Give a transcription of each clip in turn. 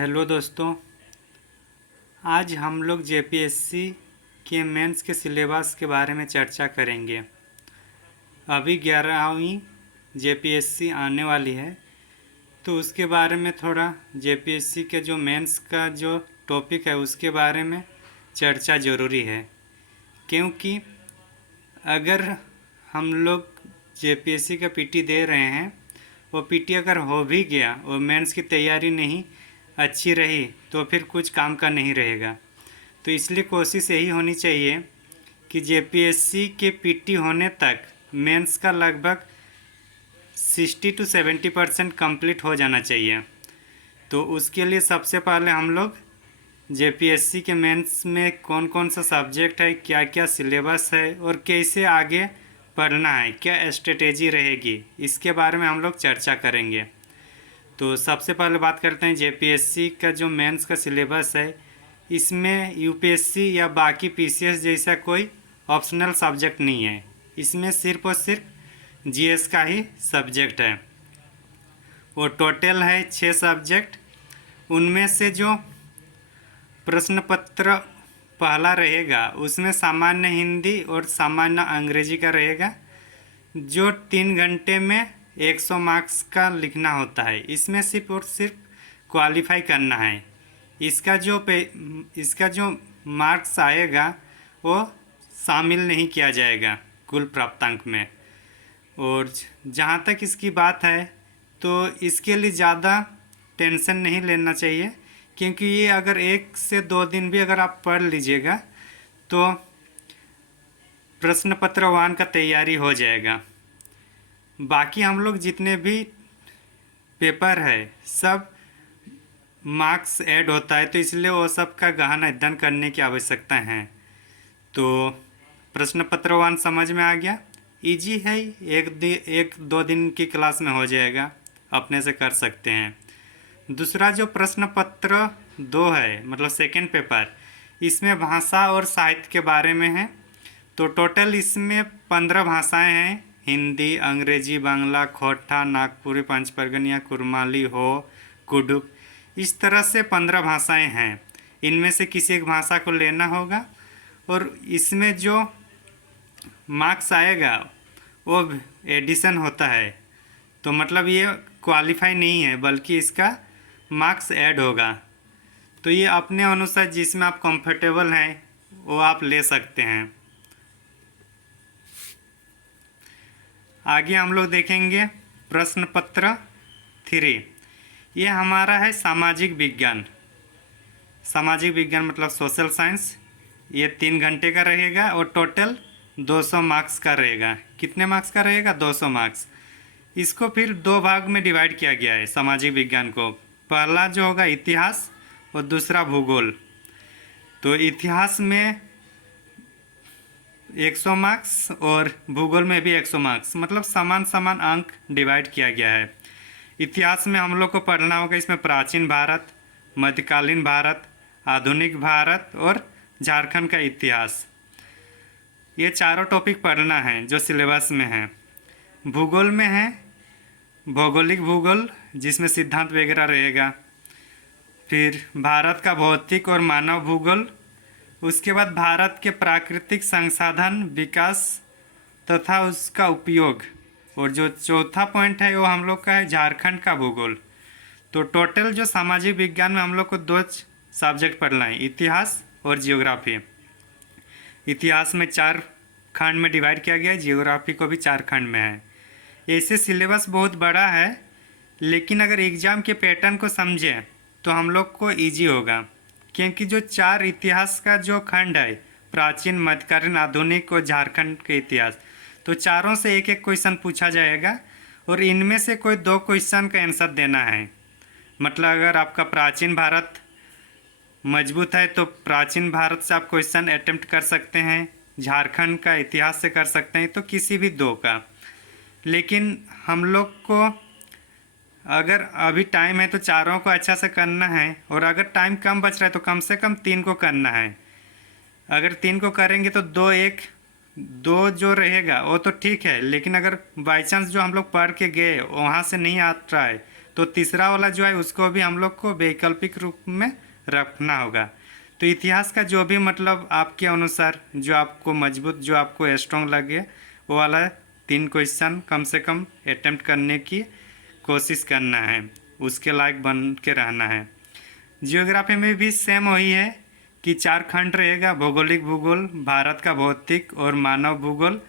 Hello दोस्तों। आज हम लोग जेपीएससी के मेंस के सिलेबस के बारे में चर्चा करेंगे। अभी 11वीं जेपीएससी आने वाली है, तो उसके बारे में थोड़ा जेपीएससी के जो मेंस का जो टॉपिक है उसके बारे में चर्चा ज़रूरी है। क्योंकि अगर हम लोग जेपीएससी का पीटी दे रहे हैं, वो पीटी अगर हो भी गया और मेंस की तैयारी नहीं अच्छी रही तो फिर कुछ काम का नहीं रहेगा। तो इसलिए कोशिश यही होनी चाहिए कि जेपीएससी के पीटी होने तक मेंस का लगभग 60 to 70% कंप्लीट हो जाना चाहिए। तो उसके लिए सबसे पहले हम लोग जेपीएससी के मेंस में कौन कौन सा सब्जेक्ट है, क्या क्या सिलेबस है और कैसे आगे पढ़ना है, क्या स्ट्रेटेजी रहेगी, इसके बारे में हम लोग चर्चा करेंगे। तो सबसे पहले बात करते हैं जेपीएससी का जो मेंस का सिलेबस है। इसमें यूपीएससी या बाकी पीसीएस जैसा कोई ऑप्शनल सब्जेक्ट नहीं है। इसमें सिर्फ और सिर्फ जीएस का ही सब्जेक्ट है। वो टोटल है 6 सब्जेक्ट। उनमें से जो प्रश्न पत्र पहला रहेगा उसमें सामान्य हिंदी और सामान्य अंग्रेजी का रहेगा, जो 3 घंटे में 100 मार्क्स का लिखना होता है। इसमें सिर्फ और सिर्फ क्वालिफाई करना है। इसका जो मार्क्स आएगा वो शामिल नहीं किया जाएगा कुल प्राप्तांक में। और जहाँ तक इसकी बात है तो इसके लिए ज़्यादा टेंशन नहीं लेना चाहिए, क्योंकि ये अगर 1 से 2 दिन भी अगर आप पढ़ लीजिएगा तो प्रश्न पत्र 1 का तैयारी हो जाएगा। बाकी हम लोग जितने भी पेपर है सब मार्क्स ऐड होता है, तो इसलिए वो सब का गहन अध्ययन करने की आवश्यकता है। तो प्रश्न पत्र 1 समझ में आ गया, इजी है, 1-2 दिन की क्लास में हो जाएगा, अपने से कर सकते हैं। दूसरा जो प्रश्न पत्र 2 है, मतलब सेकेंड पेपर, इसमें भाषा और साहित्य के बारे में है। तो टोटल इसमें 15 भाषाएं हैं, हिंदी, अंग्रेजी, बांग्ला, खोटा, नागपुरी, पंचपरगनिया, कुरमाली, हो, कुडुक, इस तरह से 15 भाषाएं हैं। इनमें से किसी एक भाषा को लेना होगा और इसमें जो मार्क्स आएगा वो एडिशन होता है। तो मतलब ये क्वालिफाई नहीं है, बल्कि इसका मार्क्स ऐड होगा। तो ये अपने अनुसार जिसमें आप कंफर्टेबल हैं वो आप ले सकते हैं। आगे हम लोग देखेंगे प्रश्न पत्र 3। ये हमारा है सामाजिक विज्ञान। सामाजिक विज्ञान मतलब सोशल साइंस। ये 3 घंटे का रहेगा और टोटल 200 मार्क्स का रहेगा। कितने मार्क्स का रहेगा? 200 मार्क्स। इसको फिर 2 भाग में डिवाइड किया गया है सामाजिक विज्ञान को। पहला जो होगा इतिहास और दूसरा भूगोल। तो इतिहास में 100 मार्क्स और भूगोल में भी 100 मार्क्स, मतलब समान समान अंक डिवाइड किया गया है। इतिहास में हम लोग को पढ़ना होगा इसमें प्राचीन भारत, मध्यकालीन भारत, आधुनिक भारत और झारखंड का इतिहास। ये चारों टॉपिक पढ़ना है जो सिलेबस में है। भूगोल में है भौगोलिक भूगोल, जिसमें सिद्धांत वगैरह रहेगा। फिर भारत का भौतिक और मानव भूगोल। उसके बाद भारत के प्राकृतिक संसाधन, विकास तथा उसका उपयोग। और जो चौथा पॉइंट है वो हम लोग का है झारखंड का भूगोल। तो टोटल जो सामाजिक विज्ञान में हम लोग को 2 सब्जेक्ट पढ़ना है, इतिहास और जियोग्राफी। इतिहास में 4 खंड में डिवाइड किया गया है, जियोग्राफी को भी 4 खंड में है। ऐसे सिलेबस बहुत बड़ा है, लेकिन अगर एग्ज़ाम के पैटर्न को समझें तो हम लोग को ईजी होगा, क्योंकि जो 4 इतिहास का जो खंड है, प्राचीन, मध्यकालीन, आधुनिक और झारखंड के इतिहास, तो चारों से एक एक क्वेश्चन पूछा जाएगा और इनमें से कोई 2 क्वेश्चन का आंसर देना है। मतलब अगर आपका प्राचीन भारत मजबूत है तो प्राचीन भारत से आप क्वेश्चन अटेम्प्ट कर सकते हैं, झारखंड का इतिहास से कर सकते हैं, तो किसी भी 2 का। लेकिन हम लोग को अगर अभी टाइम है तो चारों को अच्छा से करना है, और अगर टाइम कम बच रहा है तो कम से कम 3 को करना है। अगर 3 को करेंगे तो 2 जो रहेगा वो तो ठीक है, लेकिन अगर बाई चांस जो हम लोग पढ़ के गए वहाँ से नहीं आ रहा है तो तीसरा वाला जो है उसको भी हम लोग को वैकल्पिक रूप में रखना होगा। तो इतिहास का जो भी मतलब आपके अनुसार जो आपको मजबूत, जो आपको स्ट्रॉन्ग लगे, वो वाला 3 क्वेश्चन कम से कम अटेम्प्ट करने की कोशिश करना है, उसके लायक बन के रहना है। जियोग्राफी में भी सेम वही है कि 4 खंड रहेगा, भौगोलिक भूगोल, भारत का भौतिक और मानव भूगोल,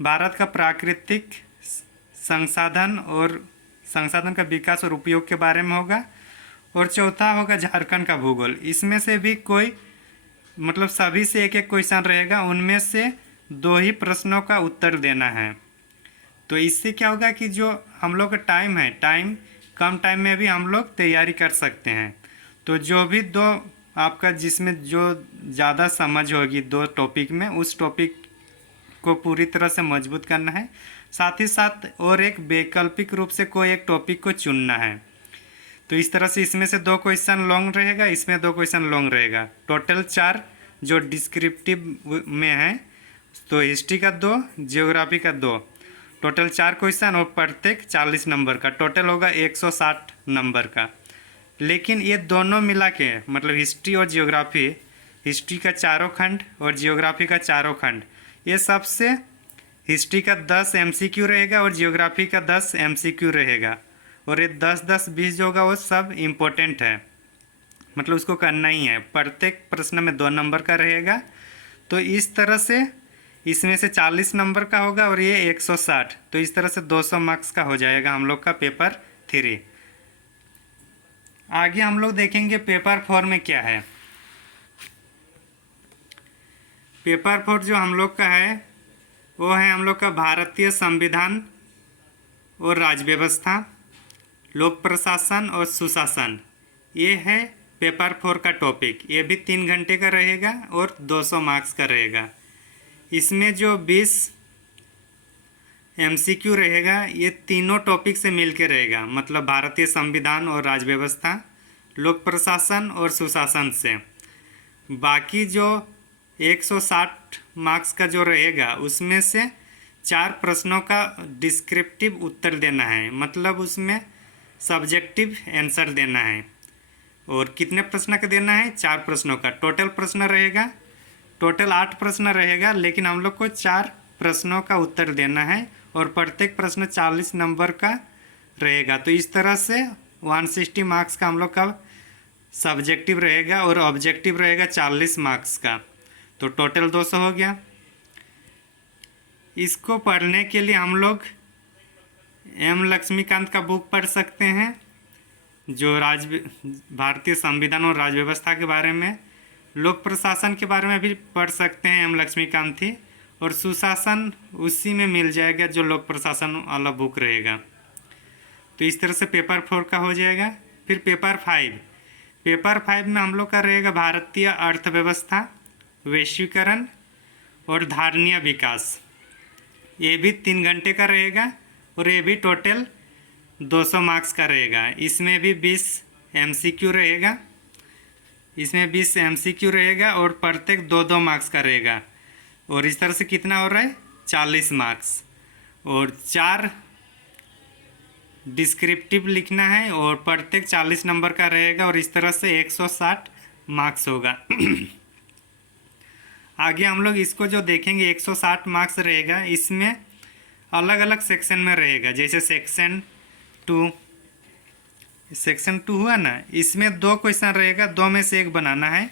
भारत का प्राकृतिक संसाधन और संसाधन का विकास और उपयोग के बारे में होगा, और चौथा होगा झारखंड का भूगोल। इसमें से भी कोई मतलब सभी से एक एक क्वेश्चन रहेगा, उनमें से 2 ही प्रश्नों का उत्तर देना है। तो इससे क्या होगा कि जो हम लोग का टाइम है, कम टाइम में भी हम लोग तैयारी कर सकते हैं। तो जो भी 2 आपका जिसमें जो ज़्यादा समझ होगी 2 टॉपिक में, उस टॉपिक को पूरी तरह से मजबूत करना है। साथ ही साथ और एक वैकल्पिक रूप से कोई एक टॉपिक को चुनना है। तो इस तरह से इसमें से 2 क्वेश्चन लॉन्ग रहेगा, इसमें 2 क्वेश्चन लॉन्ग रहेगा। टोटल 4 जो डिस्क्रिप्टिव में है, तो हिस्ट्री का 2, जियोग्राफी का 2, टोटल 4 क्वेश्चन और प्रत्येक 40 नंबर का, टोटल होगा 160 नंबर का। लेकिन ये दोनों मिला के मतलब हिस्ट्री और जियोग्राफी, हिस्ट्री का 4 खंड और जियोग्राफी का 4 खंड, ये सबसे हिस्ट्री का 10 MCQ रहेगा और जियोग्राफी का 10 MCQ रहेगा। और ये 10-10, 20 जो होगा वो सब इम्पोर्टेंट है, मतलब उसको करना ही है। प्रत्येक प्रश्न में 2 नंबर का रहेगा। तो इस तरह से इसमें से 40 नंबर का होगा और ये 160, तो इस तरह से 200 मार्क्स का हो जाएगा हम लोग का पेपर 3। आगे हम लोग देखेंगे पेपर 4 में क्या है। पेपर 4 जो हम लोग का है वो है हम लोग का भारतीय संविधान और राज्य व्यवस्था, लोक प्रशासन और सुशासन। ये है पेपर 4 का टॉपिक। ये भी 3 घंटे का रहेगा और 200 मार्क्स का रहेगा। इसमें जो 20 MCQ रहेगा ये तीनों टॉपिक से मिल के रहेगा, मतलब भारतीय संविधान और राज्य व्यवस्था, लोक प्रशासन और सुशासन से। बाकी जो 160 मार्क्स का जो रहेगा उसमें से 4 प्रश्नों का डिस्क्रिप्टिव उत्तर देना है, मतलब उसमें सब्जेक्टिव आंसर देना है। और कितने प्रश्न का देना है? 4 प्रश्नों का। टोटल प्रश्न रहेगा, टोटल 8 प्रश्न रहेगा, लेकिन हम लोग को 4 प्रश्नों का उत्तर देना है और प्रत्येक प्रश्न 40 नंबर का रहेगा। तो इस तरह से 160 मार्क्स का हम लोग का सब्जेक्टिव रहेगा और ऑब्जेक्टिव रहेगा 40 मार्क्स का। तो टोटल 200 हो गया। इसको पढ़ने के लिए हम लोग M लक्ष्मीकांत का बुक पढ़ सकते हैं, जो भारतीय संविधान और राज्य व्यवस्था के बारे में, लोक प्रशासन के बारे में भी पढ़ सकते हैं, M लक्ष्मीकांत थी, और सुशासन उसी में मिल जाएगा जो लोक प्रशासन वाला बुक रहेगा। तो इस तरह से पेपर 4 का हो जाएगा। फिर पेपर 5, पेपर 5 में हम लोग का रहेगा भारतीय अर्थव्यवस्था, वैश्वीकरण और धारणीय विकास। ये भी 3 घंटे का रहेगा और ये भी टोटल 200 मार्क्स का रहेगा। इसमें भी 20 MCQ रहेगा, इसमें 20 MCQ रहेगा और प्रत्येक 2-2 मार्क्स का रहेगा। और इस तरह से कितना हो रहा है? 40 मार्क्स। और 4 डिस्क्रिप्टिव लिखना है और प्रत्येक 40 नंबर का रहेगा और इस तरह से 160 मार्क्स होगा। आगे हम लोग इसको जो देखेंगे 160 मार्क्स रहेगा, इसमें अलग अलग सेक्शन में रहेगा। जैसे सेक्शन 2 हुआ ना, इसमें 2 क्वेश्चन रहेगा, 2 में से 1 बनाना है।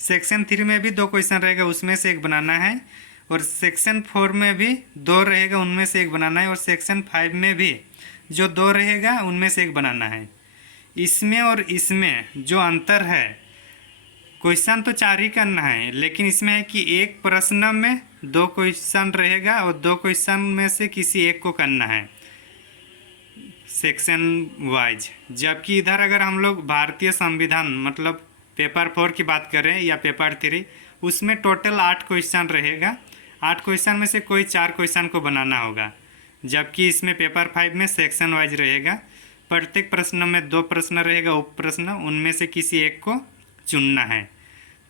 सेक्शन 3 में भी 2 क्वेश्चन रहेगा, उसमें से 1 बनाना है। और सेक्शन 4 में भी 2 रहेगा, उनमें से 1 बनाना है। और सेक्शन 5 में भी जो 2 रहेगा उनमें से 1 बनाना है। इसमें और इसमें जो अंतर है, क्वेश्चन तो 4 ही करना है, लेकिन इसमें है कि एक प्रश्न में 2 क्वेश्चन रहेगा और 2 क्वेश्चन में से किसी एक को करना है सेक्शन वाइज। जबकि इधर अगर हम लोग भारतीय संविधान मतलब पेपर 4 की बात करें या पेपर 3, उसमें टोटल 8 क्वेश्चन रहेगा। 8 क्वेश्चन में से कोई 4 क्वेश्चन को बनाना होगा। जबकि इसमें पेपर 5 में सेक्शन वाइज रहेगा, प्रत्येक प्रश्न में 2 प्रश्न रहेगा, उप प्रश्न, उनमें से किसी एक को चुनना है।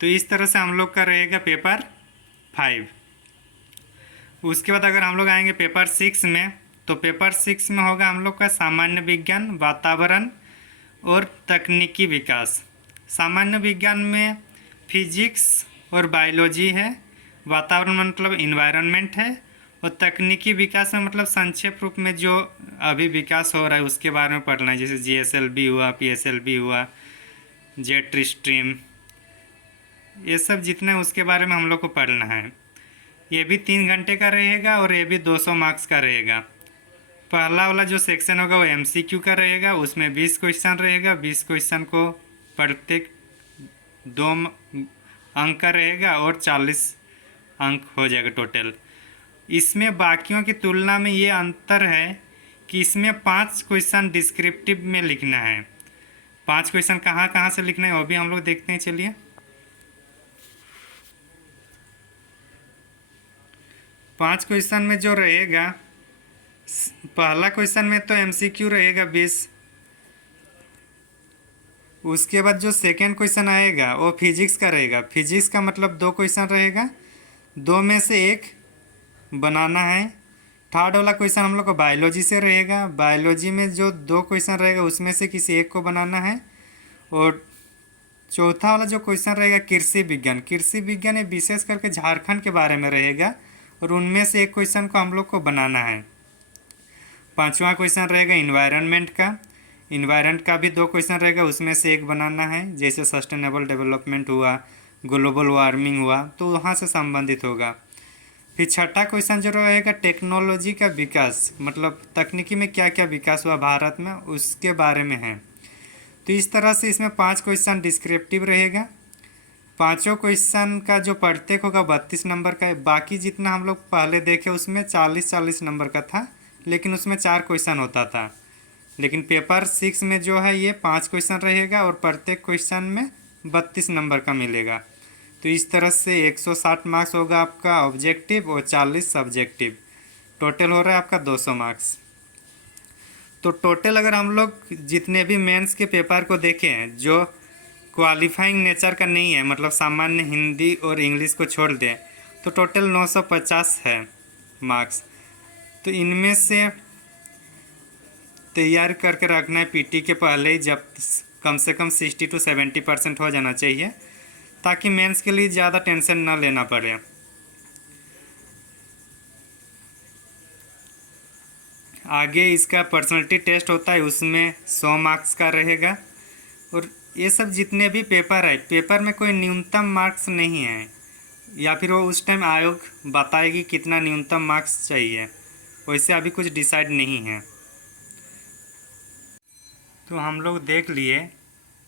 तो इस तरह से हम लोग का रहेगा पेपर 5। उसके बाद अगर हम लोग आएंगे पेपर 6 में, तो पेपर 6 में होगा हम लोग का सामान्य विज्ञान, वातावरण, और तकनीकी विकास। सामान्य विज्ञान में फिजिक्स और बायोलॉजी है, वातावरण मतलब इन्वायरमेंट है, और तकनीकी विकास में मतलब संक्षेप रूप में जो अभी विकास हो रहा है उसके बारे में पढ़ना है, जैसे जीएसएलवी हुआ, पीएसएलवी हुआ, जेट स्ट्रीम, ये सब जितने उसके बारे में हम लोग को पढ़ना है। ये भी 3 घंटे का रहेगा और ये भी 200 मार्क्स का रहेगा। पहला वाला जो सेक्शन होगा वो एमसीक्यू का रहेगा, उसमें 20 क्वेश्चन रहेगा। 20 क्वेश्चन को प्रत्येक 2 अंक का रहेगा और 40 अंक हो जाएगा टोटल। इसमें बाकियों की तुलना में ये अंतर है कि इसमें 5 क्वेश्चन डिस्क्रिप्टिव में लिखना है। 5 क्वेश्चन कहाँ कहाँ से लिखना है वो भी हम लोग देखते हैं, चलिए। 5 क्वेश्चन में जो रहेगा, पहला क्वेश्चन में तो एमसीक्यू रहेगा 20। उसके बाद जो सेकेंड क्वेश्चन आएगा वो फिजिक्स का रहेगा। फिजिक्स का मतलब 2 क्वेश्चन रहेगा, 2 में से 1 बनाना है। थर्ड वाला क्वेश्चन हम लोग को बायोलॉजी से रहेगा। बायोलॉजी में जो 2 क्वेश्चन रहेगा उसमें से किसी एक को बनाना है। और चौथा वाला जो क्वेश्चन रहेगा कृषि विज्ञान। कृषि विज्ञान ये विशेष करके झारखंड के बारे में रहेगा और उनमें से एक क्वेश्चन को हम लोग को बनाना है। पांचवा क्वेश्चन रहेगा इन्वायरमेंट का। इन्वायरमेंट का भी 2 क्वेश्चन रहेगा, उसमें से एक बनाना है। जैसे सस्टेनेबल डेवलपमेंट हुआ, ग्लोबल वार्मिंग हुआ, तो वहाँ से संबंधित होगा। फिर छठा क्वेश्चन जो रहेगा टेक्नोलॉजी का विकास, मतलब तकनीकी में क्या क्या विकास हुआ भारत में, उसके बारे में है। तो इस तरह से इसमें 5 क्वेश्चन डिस्क्रिप्टिव रहेगा। पाँचों क्वेश्चन का जो प्रत्येक होगा 32 नंबर का है। बाकी जितना हम लोग पहले देखे उसमें 40-40 नंबर का था, लेकिन उसमें 4 क्वेश्चन होता था। लेकिन पेपर 6 में जो है ये 5 क्वेश्चन रहेगा और प्रत्येक क्वेश्चन में 32 नंबर का मिलेगा। तो इस तरह से 160 मार्क्स होगा आपका ऑब्जेक्टिव और 40 सब्जेक्टिव। टोटल हो रहा है आपका 200 मार्क्स। तो टोटल अगर हम लोग जितने भी मेंस के पेपर को देखें जो क्वालिफाइंग नेचर का नहीं है, मतलब सामान्य हिंदी और इंग्लिश को छोड़ दें, तो टोटल 950 है मार्क्स। तो इनमें से तैयार करके रखना है पीटी के पहले ही, जब कम से कम 60 to 70% हो जाना चाहिए, ताकि मेंस के लिए ज़्यादा टेंशन ना लेना पड़े। आगे इसका पर्सनालिटी टेस्ट होता है, उसमें 100 मार्क्स का रहेगा। और ये सब जितने भी पेपर है, पेपर में कोई न्यूनतम मार्क्स नहीं है, या फिर वो उस टाइम आयोग बताएगी कितना न्यूनतम मार्क्स चाहिए, वैसे अभी कुछ डिसाइड नहीं है। तो हम लोग देख लिए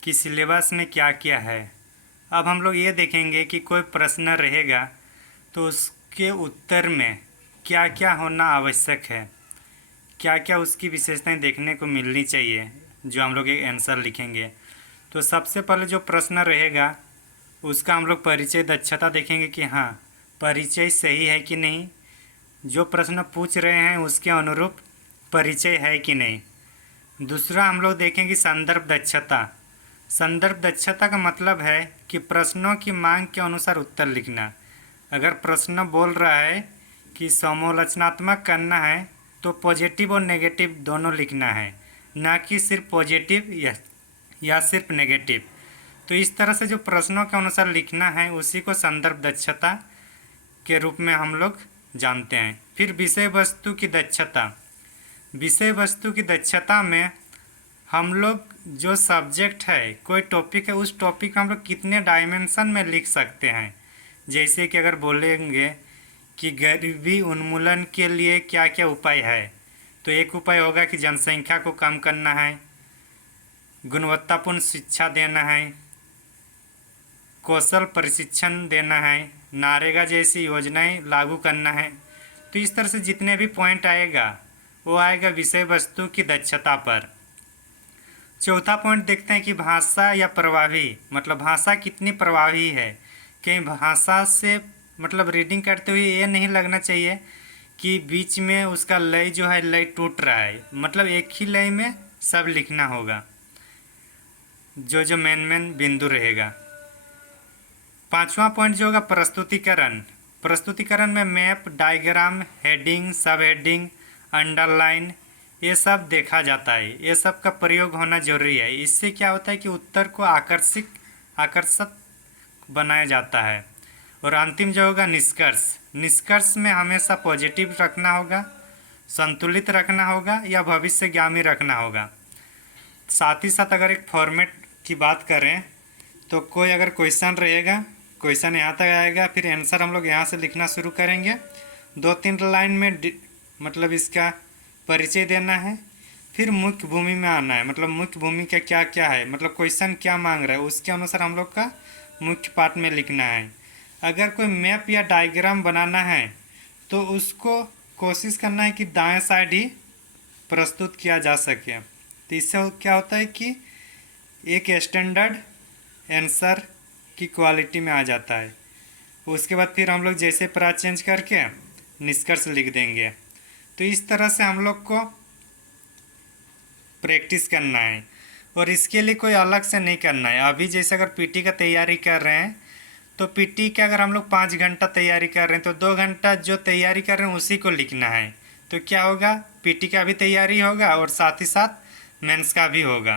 कि सिलेबस में क्या क्या है। अब हम लोग ये देखेंगे कि कोई प्रश्न रहेगा तो उसके उत्तर में क्या क्या होना आवश्यक है, क्या क्या उसकी विशेषताएं देखने को मिलनी चाहिए जो हम लोग एक आंसर लिखेंगे। तो सबसे पहले जो प्रश्न रहेगा उसका हम लोग परिचय दक्षता देखेंगे कि हाँ परिचय सही है कि नहीं, जो प्रश्न पूछ रहे हैं उसके अनुरूप परिचय है कि नहीं। दूसरा हम लोग देखेंगे संदर्भ दक्षता। संदर्भ दक्षता का मतलब है कि प्रश्नों की मांग के अनुसार उत्तर लिखना। अगर प्रश्न बोल रहा है कि समालोचनात्मक करना है तो पॉजिटिव और नेगेटिव दोनों लिखना है, ना कि सिर्फ पॉजिटिव या सिर्फ नेगेटिव। तो इस तरह से जो प्रश्नों के अनुसार लिखना है उसी को संदर्भ दक्षता के रूप में हम लोग जानते हैं। फिर विषय वस्तु की दक्षता। विषय वस्तु की दक्षता में हम लोग जो सब्जेक्ट है, कोई टॉपिक है, उस टॉपिक हम लोग कितने डायमेंशन में लिख सकते हैं। जैसे कि अगर बोलेंगे कि गरीबी उन्मूलन के लिए क्या क्या उपाय है, तो एक उपाय होगा कि जनसंख्या को कम करना है, गुणवत्तापूर्ण शिक्षा देना है, कौशल प्रशिक्षण देना है, नारेगा जैसी योजनाएं लागू करना है। तो इस तरह से जितने भी पॉइंट आएगा वो आएगा विषय वस्तु की दक्षता पर। चौथा पॉइंट देखते हैं कि भाषा या प्रभावी, मतलब भाषा कितनी प्रभावी है। कहीं भाषा से मतलब रीडिंग करते हुए ये नहीं लगना चाहिए कि बीच में उसका लय जो है लय टूट रहा है, मतलब एक ही लय में सब लिखना होगा, जो मेन बिंदु रहेगा। पांचवा पॉइंट जो होगा प्रस्तुतिकरण। प्रस्तुतिकरण में मैप, डायग्राम, हेडिंग, सब हेडिंग, अंडरलाइन, ये सब देखा जाता है, ये सब का प्रयोग होना जरूरी है। इससे क्या होता है कि उत्तर को आकर्षक बनाया जाता है। और अंतिम जो होगा निष्कर्ष, निष्कर्ष में हमेशा पॉजिटिव रखना होगा, संतुलित रखना होगा या भविष्यगामी रखना होगा। साथ ही साथ अगर एक फॉर्मेट की बात करें तो कोई अगर क्वेश्चन रहेगा, क्वेश्चन यहाँ तक आएगा, फिर आंसर हम लोग यहाँ से लिखना शुरू करेंगे। 2-3 लाइन में मतलब इसका परिचय देना है, फिर मुख्य भूमि में आना है, मतलब मुख्य भूमि का क्या क्या है, मतलब क्वेश्चन क्या मांग रहा है उसके अनुसार हम लोग का मुख्य पार्ट में लिखना है। अगर कोई मैप या डायग्राम बनाना है तो उसको कोशिश करना है कि दाएं साइड ही प्रस्तुत किया जा सके। तो इससे क्या होता है कि एक स्टैंडर्ड आंसर की क्वालिटी में आ जाता है। उसके बाद फिर हम लोग जैसे प्रात चेंज करके निष्कर्ष लिख देंगे। तो इस तरह से हम लोग को प्रैक्टिस करना है और इसके लिए कोई अलग से नहीं करना है। अभी जैसे अगर पीटी का तैयारी कर रहे हैं तो पीटी का अगर हम लोग 5 घंटा तैयारी कर रहे हैं तो 2 घंटा जो तैयारी कर रहे हैं उसी को लिखना है। तो क्या होगा, पीटी का भी तैयारी होगा और साथ ही साथ मेंस का भी होगा।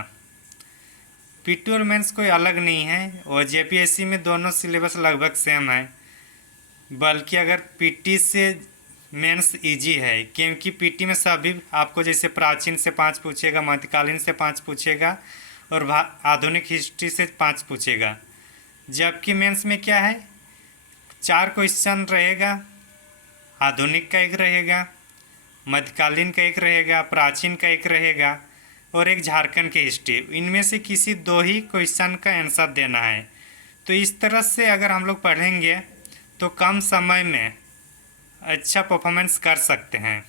पीटी और मेंस कोई अलग नहीं है और जेपीएससी में दोनों सिलेबस लगभग सेम है, बल्कि अगर पीटी से मेंस इजी है क्योंकि पीटी में सभी आपको जैसे प्राचीन से 5 पूछेगा, मध्यकालीन से 5 पूछेगा और आधुनिक हिस्ट्री से 5 पूछेगा। जबकि मेंस में क्या है, 4 क्वेश्चन रहेगा, आधुनिक का एक रहेगा, मध्यकालीन का एक रहेगा, प्राचीन का एक रहेगा और एक झारखंड की हिस्ट्री। इनमें से किसी 2 ही क्वेश्चन का आंसर देना है। तो इस तरह से अगर हम लोग पढ़ेंगे तो कम समय में अच्छा परफॉर्मेंस कर सकते हैं।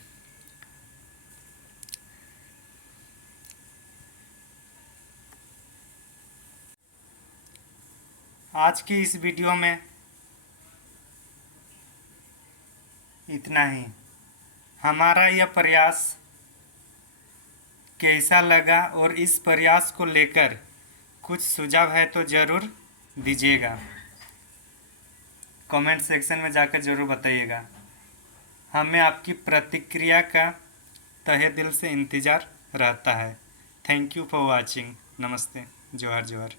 आज की इस वीडियो में इतना ही। हमारा यह प्रयास कैसा लगा और इस प्रयास को लेकर कुछ सुझाव है तो ज़रूर दीजिएगा, कमेंट सेक्शन में जाकर ज़रूर बताइएगा। हमें आपकी प्रतिक्रिया का तहे दिल से इंतज़ार रहता है। Thank you for watching. नमस्ते, जोहार जोहार।